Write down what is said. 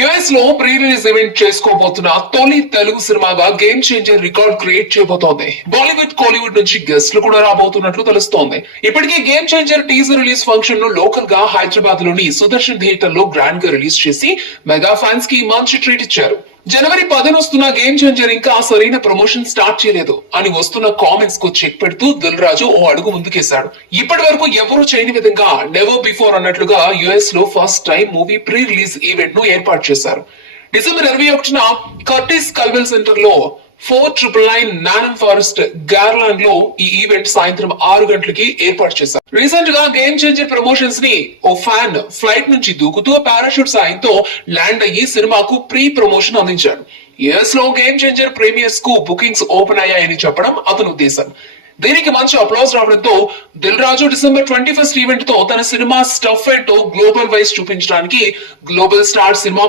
US లో pre release event చేసుకోబోతున్న తొలి తెలుగు సినిమాగా గేమ్ చేంజర్ రికార్డ్ క్రియేట్ చేయబోతోంది. బాలీవుడ్ కోలీవుడ్ నుంచి గెస్ట్లు కూడా రాబోతున్నట్లు తెలుస్తోంది. ఇప్పటికే game changer teaser release function ను లోకల్ గా హైదరాబాద్ లోని సుదర్శన్ థియేటర్ లో గ్రాండ్ గా రిలీజ్ చేసి మెగా ఫ్యాన్స్ కి మంచి ట్రీట్ ఇచ్చారు. జనవరి 10 వస్తున్న గేమ్ చేంజర్ ఇంకా సరైన ప్రమోషన్ స్టార్ట్ చేయలేదు అని వస్తున్న కామెంట్స్ కు చెక్ పెడుతూ దిల్ రాజు ఓ అడుగు ముందుకేశాడు. ఇప్పటి వరకు ఎవరూ చేయని విధంగా నెవర్ బిఫోర్ అన్నట్లుగా యుఎస్ లో first time movie pre release event ను ఏర్పాటు చేశారు. డిసెంబర్ 21న కర్టిస్ కల్వెల్ సెంటర్ లో 499 నారన్ ఫారెస్ట్ గార్లాండ్ లో ఈ ఈవెంట్ సాయంత్రం 6 గంటలకి ఏర్పాటు చేశారు. రీసెంట్ గా గేమ్ చేంజర్ ప్రమోషన్స్ ని ఓ ఫ్యాన్ ఫ్లైట్ నుంచి దూకుతూ పారాషూట్ సాయంతో ల్యాండ్ అయ్యి సినిమాకు ప్రీ ప్రమోషన్ అందించాడు. యుఎస్ లో గేమ్ చేంజర్ ప్రీమియర్స్ కు బుకింగ్స్ ఓపెన్ అయ్యాయని చెప్పడం అతని ఉద్దేశం. దీనికి మంచి అప్లాజ్ రావడంతో దిల్ రాజు డిసెంబర్ 21 ఈవెంట్ తో తన సినిమా స్టఫ్ ఏంటో గ్లోబల్ వైజ్ చూపించడానికి గ్లోబల్ స్టార్ సినిమా